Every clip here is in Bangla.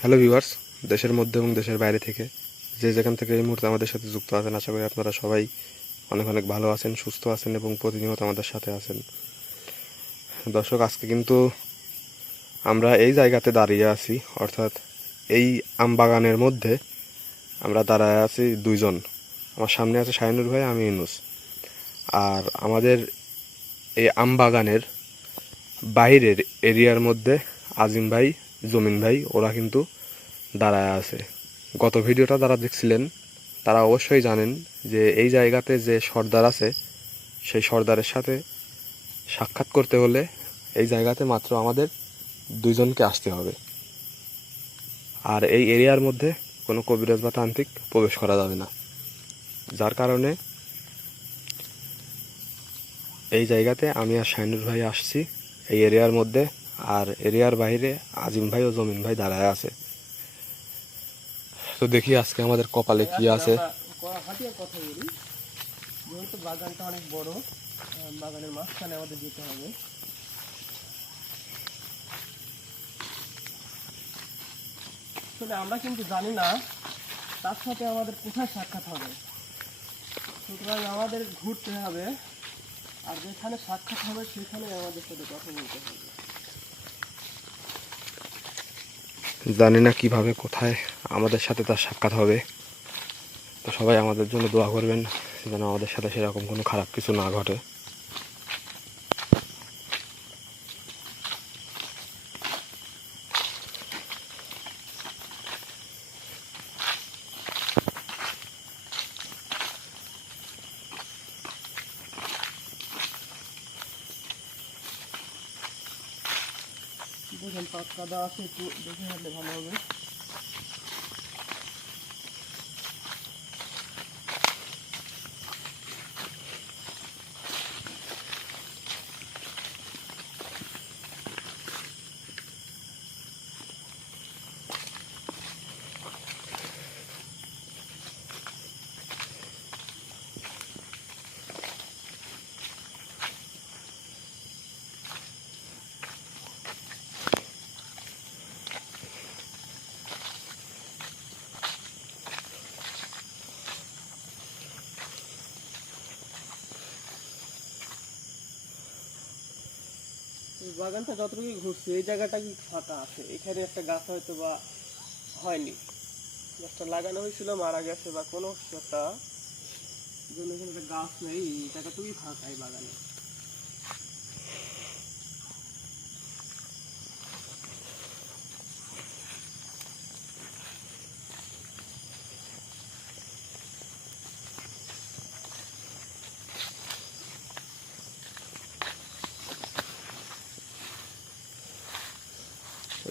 হ্যালো ভিউয়ার্স, দেশের মধ্যে এবং দেশের বাইরে থেকে যে যেখান থেকে এই মুহূর্তে আমাদের সাথে যুক্ত আছেন, আশা করি আপনারা সবাই অনেক অনেক ভালো আছেন, সুস্থ আছেন এবং প্রতিনিয়ত আমাদের সাথে আছেন। দর্শক, আজকে কিন্তু আমরা এই জায়গাতে দাঁড়িয়ে আছি, অর্থাৎ এই আম বাগানের মধ্যে আমরা দাঁড়ায় আছি দুইজন। আমার সামনে আছে শাহিনুর ভাই, আমি ইউনুস। আর আমাদের এই আম বাগানের বাইরের এরিয়ার মধ্যে আজিম ভাই, জমিন ভাই, ওরা কিন্তু দাঁড়ায় আছে। গত ভিডিওটা যারা দেখছিলেন তারা অবশ্যই জানেন যে এই জায়গাতে যে সর্দার আছে, সেই সর্দারের সাথে সাক্ষাৎ করতে হলে এই জায়গাতে মাত্র আমাদের দুইজনকে আসতে হবে। আর এই এরিয়ার মধ্যে কোনো কবিরাজ বা তান্ত্রিক প্রবেশ করা যাবে না, যার কারণে এই জায়গাতে আমি আর শাহিনুর ভাই আসছি এই এরিয়ার মধ্যে। আর এরিয়ার বাইরে আজিম ভাই ও জমিন ভাই দাঁড়ায় আছে। তো দেখি আজকে আমাদের কপালে কি আছে। কথা বলি, যেহেতু বাগানটা অনেক বড়, বাগানের মাঝখানে আমাদের যেতে হবে। আসলে আমরা কিন্তু জানি না তার সাথে আমাদের কোথায় সাক্ষাৎ হবে, সুতরাং আমাদের ঘুরতে হবে, আর যেখানে সাক্ষাৎ হবে সেখানে আমাদের সাথে কথা বলতে হবে। জানি না কিভাবে কোথায় আমাদের সাথে তার সাক্ষাৎ হবে। তো সবাই আমাদের জন্য দোয়া করবেন যেন আমাদের সাথে সেরকম কোনো খারাপ কিছু না ঘটে। দেখেন পাত কাদা আছে, একটু দেখে হাঁটলে ভালো হবে। বাগানটা যতটুকু ঘুরছে এই জায়গাটা কি ফাঁকা আছে, এখানে একটা গাছ হয়তো বা হয়নি, গাছটা লাগানো হয়েছিল মারা গেছে বা কোনো একটা জন্য এখানে একটা গাছ নেই, এই জায়গাটুকুই ফাঁকা এই বাগানে।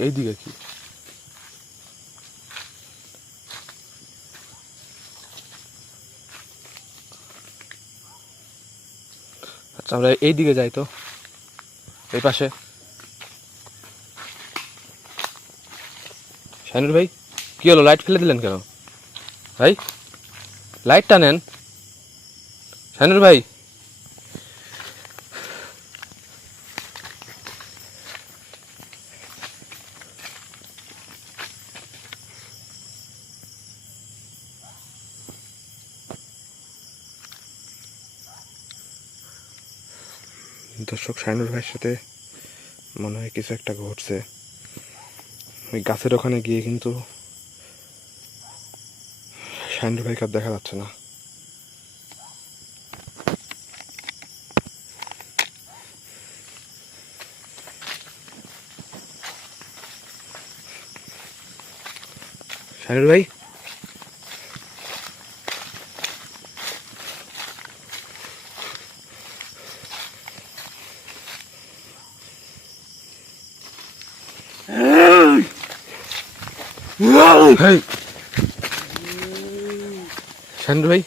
এইদিকে কি? আচ্ছা, আমরা এইদিকে যাই তো, এই পাশে। শাহিনুর ভাই, কি হলো? লাইট ফেলে দিলেন কেন ভাই? লাইটটা নেন শাহিনুর ভাই। দর্শক, শাহিনুর ভাইয়ের সাথে মনে হয় কিছু একটা ঘটছে। ওই গাছের ওখানে গিয়ে কিন্তু শাহিনুর ভাইকে আর দেখা যাচ্ছে না। শাহিনুর ভাই, শাহিনুর ভাই,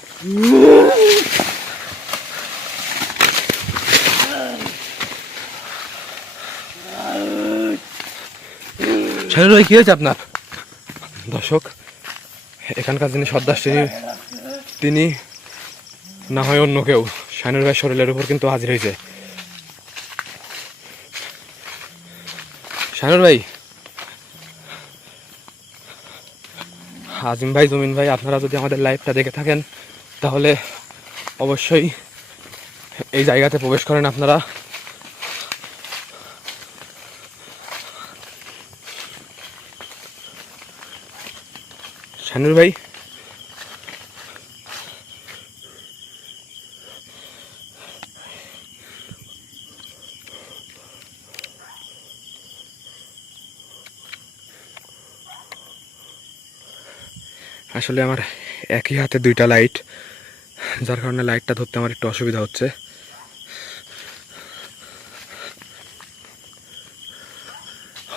শাহিনুর ভাই, কি হয়েছে আপনার? দর্শক, এখানকার যিনি সর্দার তিনি না হয় অন্য কেউ শাহিনুর ভাইয়ের শরীরের উপর কিন্তু হাজির হয়েছে। শাহিনুর ভাই, আজিম ভাই, জমিন ভাই, আপনারা যদি আমাদের লাইভটা দেখে থাকেন তাহলে অবশ্যই এই জায়গাতে প্রবেশ করেন আপনারা। শানুর ভাই, আসলে আমার একই হাতে দুইটা লাইট, যার কারণে লাইটটা ধরতে আমার একটু অসুবিধা হচ্ছে।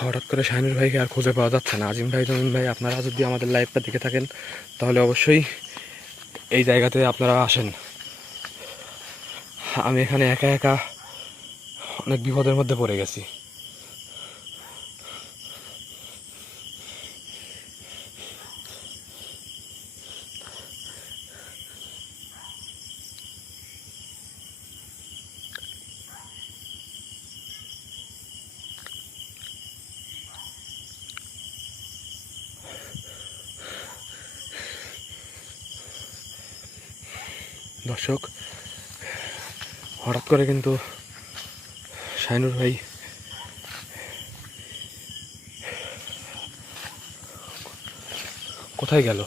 হঠাৎ করে শাহিনুর ভাইকে আর খুঁজে পাওয়া যাচ্ছে না। আজিম ভাই, জমিন ভাই, আপনারা যদি আমাদের লাইভটা দেখে থাকেন তাহলে অবশ্যই এই জায়গাতে আপনারা আসেন। আমি এখানে একা একা অনেক বিপদের মধ্যে পড়ে গেছি। দর্শক, হঠাৎ করে কিন্তু শাহিনুর ভাই কোথায় গেল?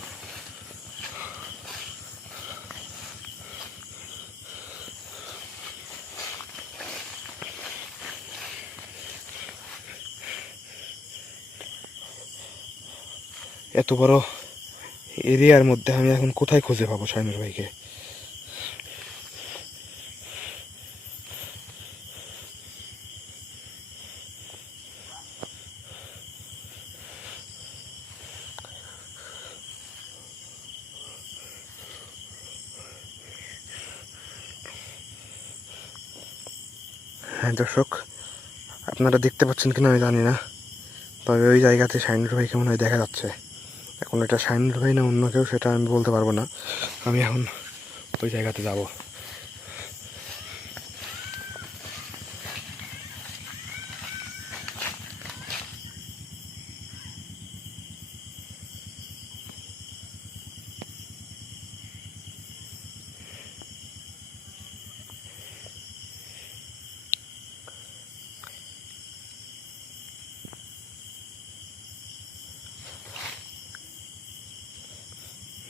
এত বড় এরিয়ার মধ্যে আমি এখন কোথায় খুঁজে পাবো শাহিনুর ভাইকে? হ্যাঁ দর্শক, আপনারা দেখতে পাচ্ছেন কিনা আমি জানি না, তবে ওই জায়গাতে শাহিনুর ভাইকে মনে হয় দেখা যাচ্ছে। এখন এটা শাহিনুর ভাই না অন্য কেউ সেটা আমি বলতে পারবো না। আমি এখন ওই জায়গাতে যাব।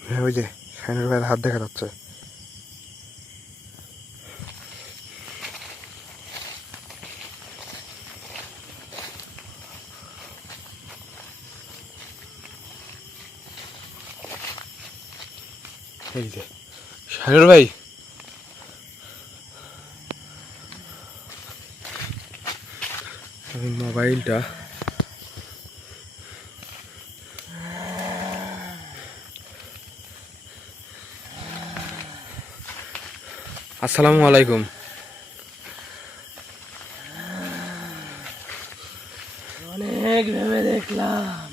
হ্যাঁ, ওই যে শাহিনুর ভাইয়ের হাত দেখা যাচ্ছে। এই যে শাহিনুর ভাই, আমি মোবাইলটা আসসালামু আলাইকুম। অনেক ভেবে দেখলাম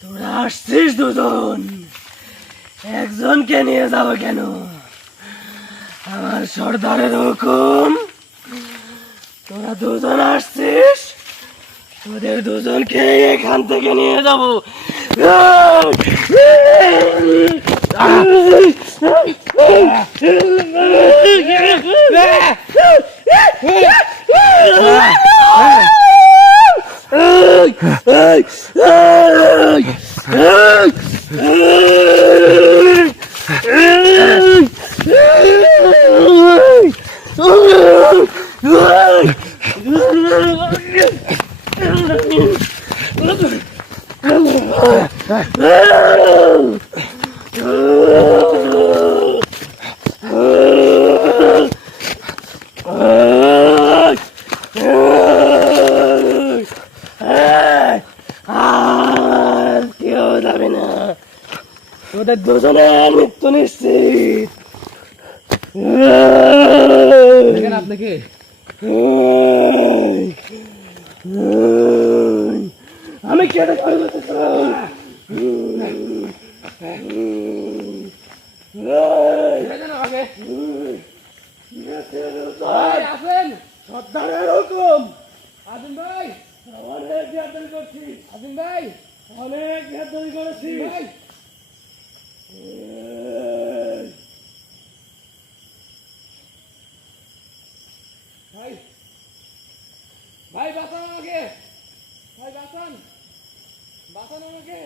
তোরা আসছিস দুজন, একজনকে নিয়ে যাবো কেন? আমার সর্দারের হুকুম, তোরা দুজন আসছিস, তোদের দুজনকে এখান থেকে নিয়ে যাবো। কেউ যাবে না, ওদের দুজনের মৃত্যু নিশ্চিত। আপনি কে? আমি কেটে করবো সর্দারের হুকুম। আজিম ভাই, অনেক করছি। আজিম ভাই, অনেক ভেতরি করেছি ভাই। ভাই ভাই বাঁচান আমাকে, ভাই বাঁচান, বাঁচান আমাকে।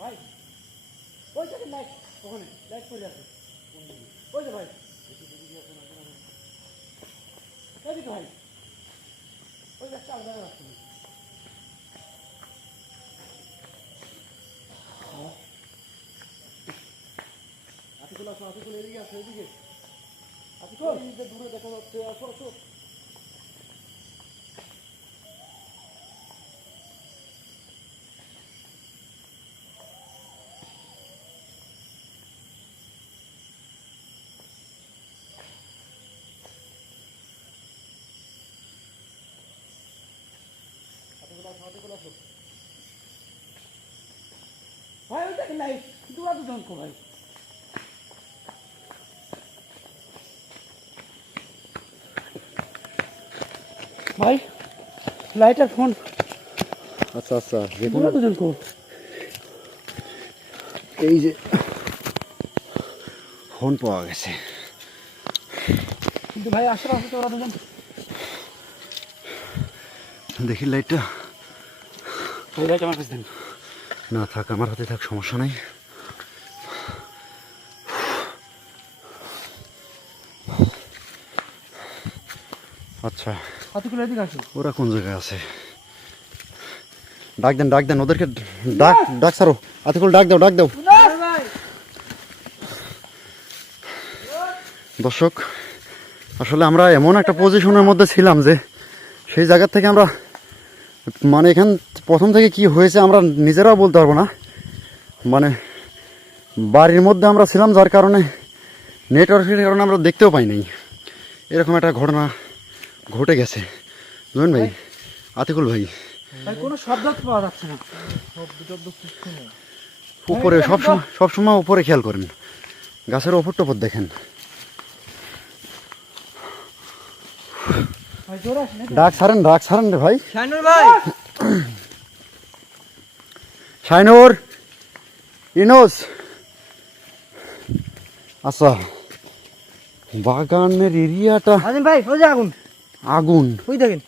ভাই ওই জায়গায় লাইট, ওখানে লাইট পড়ে আছে, ওই যে ভাই এদিকে ভাই, ওই একটা আলাদা রাস্তা। আতিকুল আসো, আতিকুল এদিকে আসো, এদিকে আতিকুল, এই যে দূরে দেখা যাচ্ছে, আসো আসো। ভাই ওই দেখেন লাইট, দূরা দুজন কো ভাই। ভাই লাইট আর ফোন আচ্ছা আচ্ছা, দূরা দুজন কো। এই যে ফোন পাওয়া গেছে। কিন্তু ভাই আসলে আসলে ওরা দুজন, দেখি লাইটটা। ওই লাইট আমার কাছে দেন। না থাক, আমার হাতে থাক, সমস্যা নাই। আচ্ছা, আতিকুল এদিকে আসো। ওরা কোন জায়গায় আছে? ডাক দেন, ডাক দেন ওদেরকে, ডাক ডাক সারো। আতিকুল ডাক দাও, ডাক দাও। ভাই দর্শক, আসলে আমরা এমন একটা পজিশনের মধ্যে ছিলাম যে সেই জায়গা থেকে আমরা, মানে এখান প্রথম থেকে কি হয়েছে আমরা নিজেরাও বলতে পারবো না। মানে বাড়ির মধ্যে আমরা ছিলাম, যার কারণে নেটওয়ার্কের কারণে আমরা দেখতেও পাই নাই। এরকম একটা ঘটনা ঘটে গেছে। জয়েন ভাই, আতিকুল ভাই, ভাই কোনো শব্দ পাওয়া যাচ্ছে না। উপরে সবসময় উপরে খেয়াল করেন, গাছের ওপর টপর দেখেন। ভাই জোরে আসেন। ডাক ছাড়েন রে ভাই। শাইনুর ভাই, শাইনুর, ইনোস। আচ্ছা, বাগানের এরিয়াটা রাজন ভাই ওই যে আগুন, আগুন। ওই দেখেন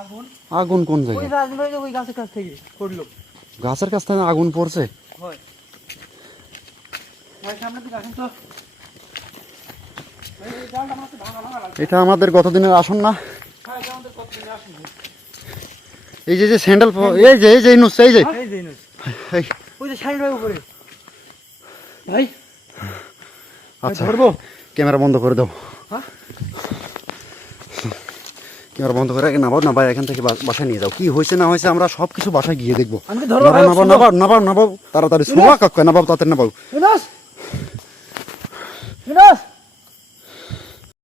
আগুন। আগুন কোন ওই জায়গায়? রাজন ভাই ওই গাছের কাছ থেকে পড়লো। গাছের কাছ থেকে আগুন পড়ছে? হয় ভাই, সামনের দিকে আসেন তো। ভাই এই জালটা আমার ভাঙা ভাঙা লাগছে। এটা আমাদের গতদিনের আসন না? হ্যাঁ এটা আমাদের কতদিন আসেন। এই যে স্যান্ডেল, এই যে ইনুস, এই যে এই যে ইনুস, এই, ওই যে শাইনুর ভাই উপরে। ভাই আচ্ছা ধরবো? ক্যামেরা বন্ধ করে দাও। হ্যাঁ ক্যামেরা বন্ধ করে নামাও, না ভাই এখান থেকে বাসায় নিয়ে যাও। কি হয়েছে না হয়েছে আমরা সব কিছু বাসায় গিয়ে দেখবো। আমি কি ধরবো ভাই? নাবাও তাড়াতাড়ি, সোয়া কাকা নাবাও, তাড়াতাড়ি নাবাও। ইনুস, ইনুস